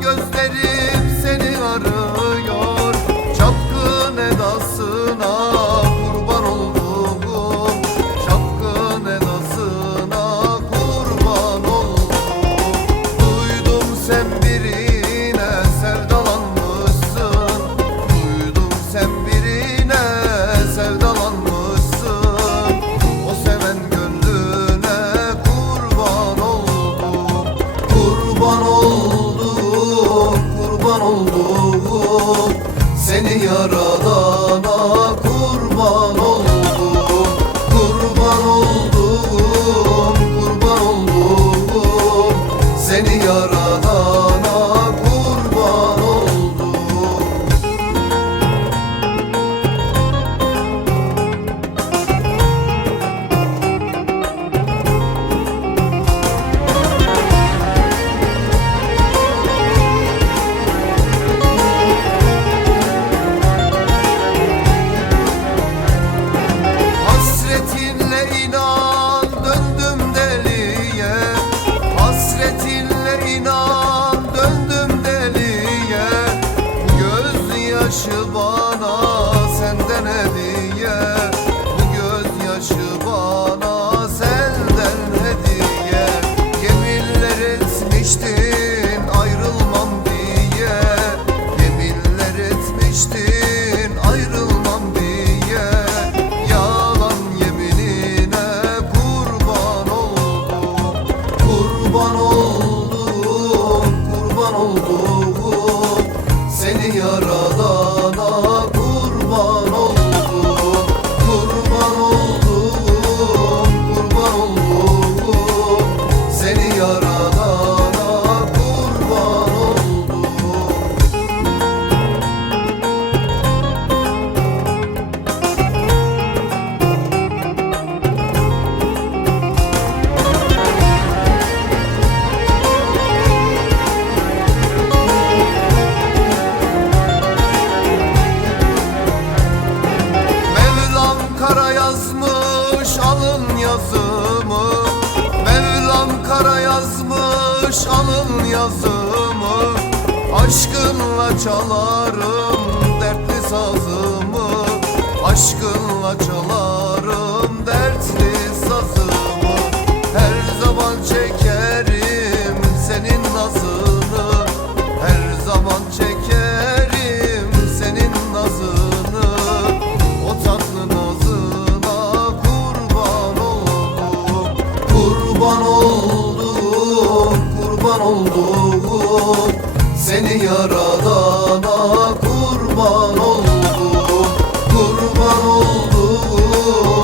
gözlerim seni arıyor. Çapkın edasına kurban oldum Çapkın edasına kurban oldum Duydum sen birine sevdalanmışsın. Duydum sen birine sevdalanmışsın. Kurban oldum Kurban oldum oldum Seni yaradana kurban oldum Kurban oldum, kurban oldum Seni yaradana Bana senden hediye. Bu gözyaşı bana senden hediye. Yeminler etmiştin ayrılmam diye. Yeminler etmiştin ayrılmam diye. Yalan yeminine kurban oldum. Kurban oldum, kurban oldum. Seni yaradana alın yazımı. Mevlam kara yazmış alın yazımı. Aşkınla çalarım dertli sazımı. Aşkınla çalarım oldum. Seni yaradana kurban oldum Kurban oldum.